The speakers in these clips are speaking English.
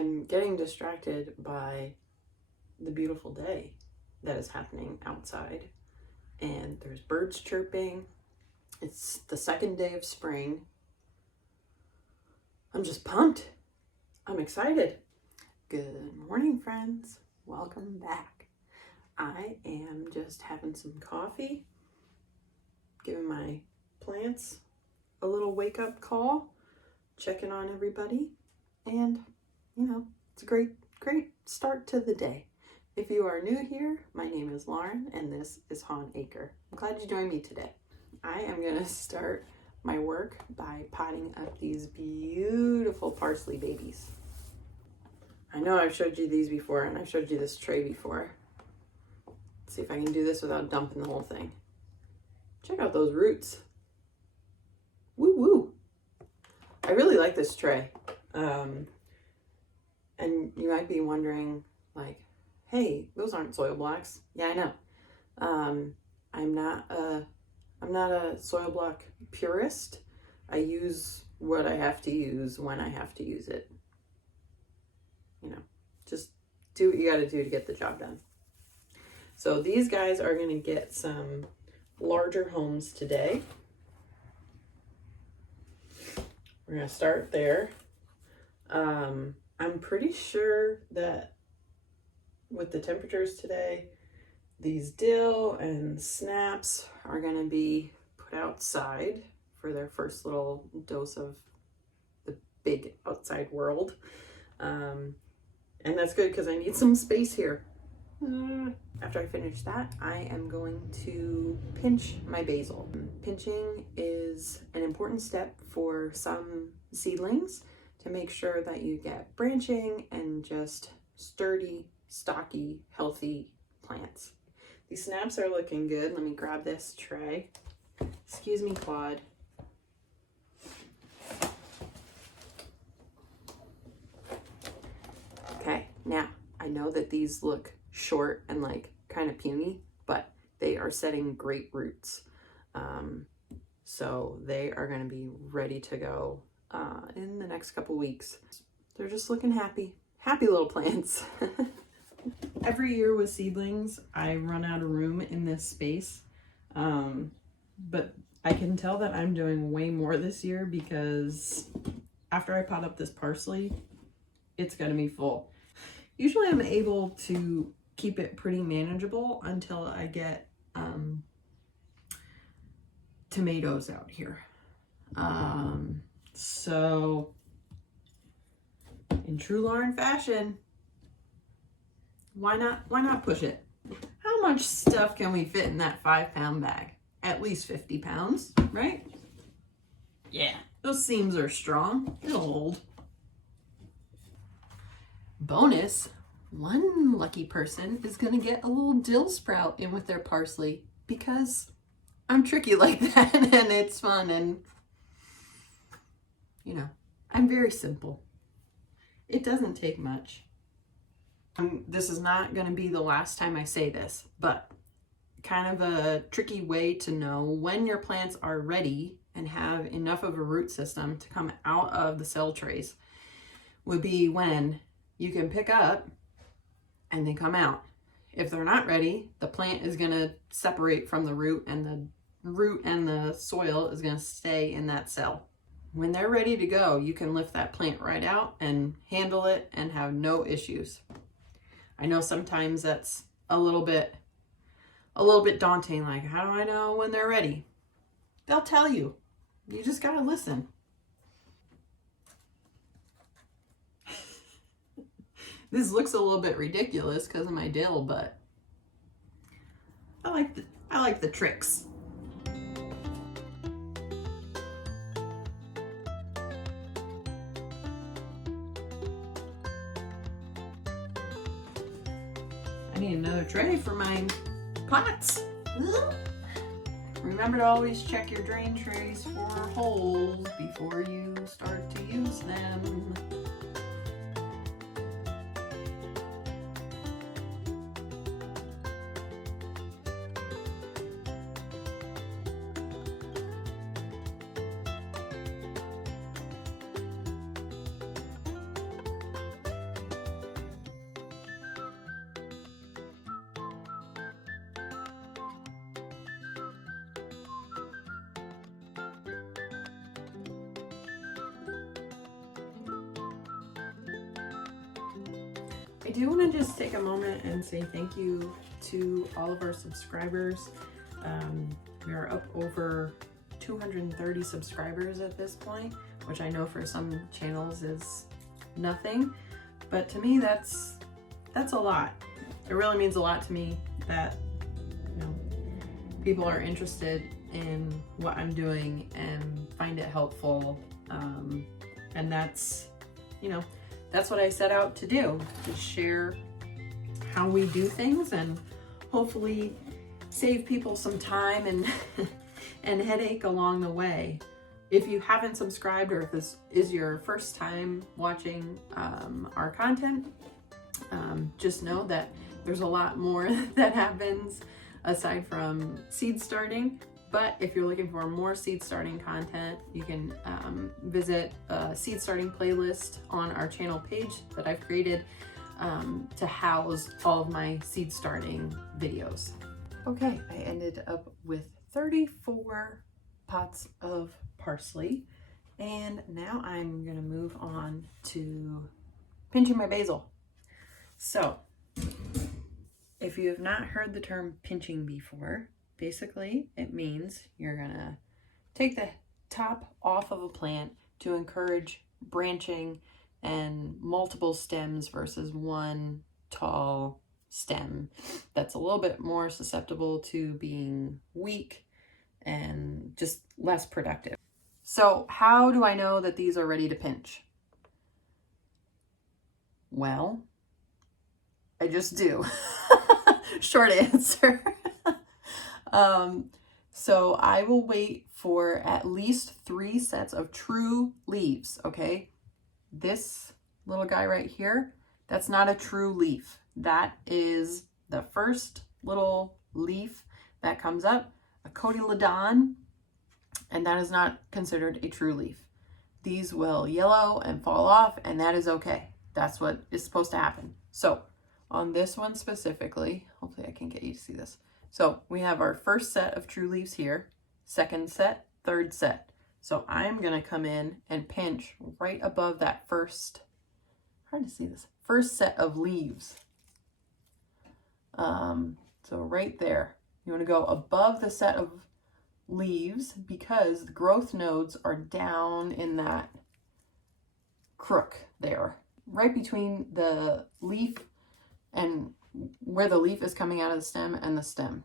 I'm getting distracted by the beautiful day that is happening outside, and there's birds chirping. It's the second day of spring. I'm just pumped. I'm excited. Good morning, friends. Welcome back. I am just having some coffee, giving my plants a little wake-up call, checking on everybody, and it's a great start to the day. If you are new here, my name is Lauren and this is Han Acre. I'm glad you joined me today. I am going to start my work by potting up these beautiful parsley babies. I know I've showed you these before, and I've showed you this tray before. Let's see if I can do this without dumping the whole thing. Check out those roots. Woo woo. I really like this tray. And you might be wondering, like, hey, those aren't soil blocks. Yeah, I know. I'm not a soil block purist. I use what I have to use when I have to use it. Just do what you got to do to get the job done. So these guys are going to get some larger homes today. We're going to start there. I'm pretty sure that with the temperatures today, these dill and snaps are going to be put outside for their first little dose of the big outside world. And that's good because I need some space here. After I finish that, I am going to pinch my basil. Pinching is an important step for some seedlings to make sure that you get branching and just sturdy, stocky, healthy plants. These snaps are looking good. Let me grab this tray. Excuse me, Claude. Okay, now I know that these look short and like kind of puny, but they are setting great roots. So they are going to be ready to go in the next couple weeks. They're just looking happy little plants. Every year with seedlings, I run out of room in this space, but I can tell that I'm doing way more this year because after I pot up this parsley, it's gonna be full. Usually I'm able to keep it pretty manageable until I get tomatoes out here. So in true Lauren fashion, why not push it? How much stuff can we fit in that 5-pound bag? At least 50 pounds, right? Yeah, those seams are strong. It'll hold. Bonus, one lucky person is gonna get a little dill sprout in with their parsley because I'm tricky like that and it's fun, and I'm very simple. It doesn't take much. This is not going to be the last time I say this, but kind of a tricky way to know when your plants are ready and have enough of a root system to come out of the cell trays would be when you can pick up and they come out. If they're not ready, the plant is going to separate from the root, and the root and the soil is going to stay in that cell. When they're ready to go, you can lift that plant right out and handle it and have no issues. I know sometimes that's a little bit daunting, like, how do I know when they're ready? They'll tell you. You just gotta listen. This looks a little bit ridiculous because of my dill, but I like the tricks. I need another tray for my pots. Remember to always check your drain trays for holes before you start to use them. I do want to just take a moment and say thank you to all of our subscribers. We are up over 230 subscribers at this point, which I know for some channels is nothing, but to me that's a lot. It really means a lot to me that, you know, people are interested in what I'm doing and find it helpful, and that's, you know, that's what I set out to do, to share how we do things and hopefully save people some time and and headache along the way. If you haven't subscribed, or if this is your first time watching our content, just know that there's a lot more that happens aside from seed starting. But if you're looking for more seed starting content, you can visit a seed starting playlist on our channel page that I've created to house all of my seed starting videos. Okay, I ended up with 34 pots of parsley, and now I'm gonna move on to pinching my basil. So, if you have not heard the term pinching before, basically it means you're gonna take the top off of a plant to encourage branching and multiple stems versus one tall stem that's a little bit more susceptible to being weak and just less productive. So how do I know that these are ready to pinch? Well, I just do. Short answer. So I will wait for at least 3 sets of true leaves, okay? This little guy right here, that's not a true leaf. That is the first little leaf that comes up, a cotyledon, and that is not considered a true leaf. These will yellow and fall off, and that is okay. That's what is supposed to happen. So on this one specifically, hopefully I can get you to see this. So we have our first set of true leaves here, second set, third set. So I'm gonna come in and pinch right above that first, hard to see this, first set of leaves. So right there, you want to go above the set of leaves because the growth nodes are down in that crook there, right between the leaf and where the leaf is coming out of the stem and the stem.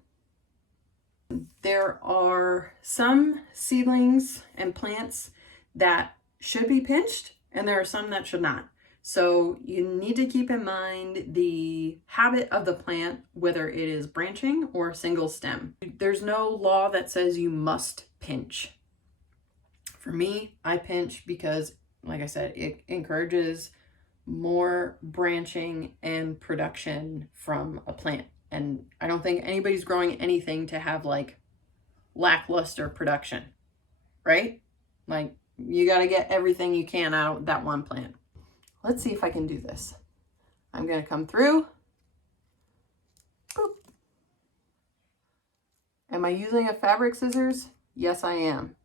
There are some seedlings and plants that should be pinched, and there are some that should not. So you need to keep in mind the habit of the plant, whether it is branching or single stem. There's no law that says you must pinch. For me, I pinch because, like I said, it encourages more branching and production from a plant. And I don't think anybody's growing anything to have like lackluster production, right? Like you got to get everything you can out of that one plant. Let's see if I can do this. I'm going to come through. Boop. Am I using a fabric scissors? Yes, I am.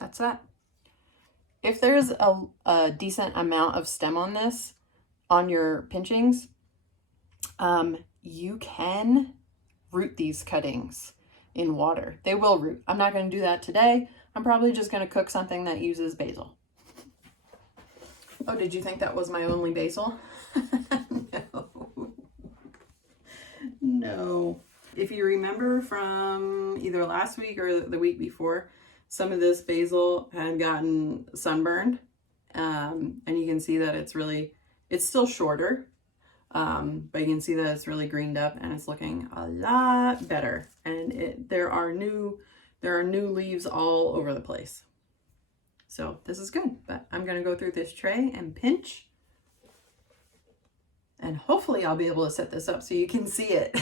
That's that. If there's a decent amount of stem on this, on your pinchings, you can root these cuttings in water. They will root. I'm not going to do that today. I'm probably just going to cook something that uses basil. Oh, did you think that was my only basil? No. No. If you remember from either last week or the week before, some of this basil had gotten sunburned, and you can see that it's still shorter, but you can see that it's really greened up and it's looking a lot better. And there are new leaves all over the place. So this is good, but I'm gonna go through this tray and pinch, and hopefully I'll be able to set this up so you can see it.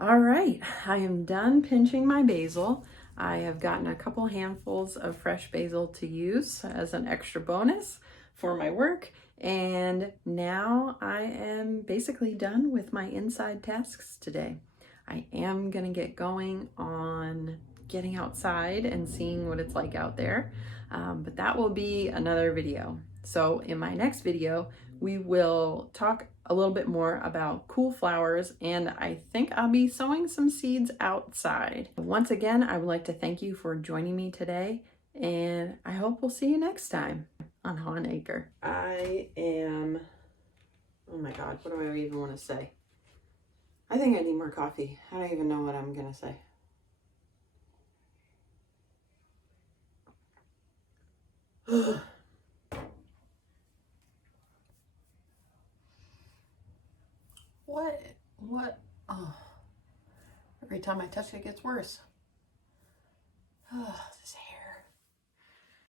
All right, I am done pinching my basil. I have gotten a couple handfuls of fresh basil to use as an extra bonus for my work. And now I am basically done with my inside tasks today. I am gonna get going on getting outside and seeing what it's like out there, but that will be another video. So in my next video, we will talk a little bit more about cool flowers, and I think I'll be sowing some seeds outside. Once again, I would like to thank you for joining me today, and I hope we'll see you next time on Han Acre. I am, oh my God, what do I even want to say? I think I need more coffee. I don't even know what I'm gonna say. What? Oh, every time I touch it, it gets worse. Oh, this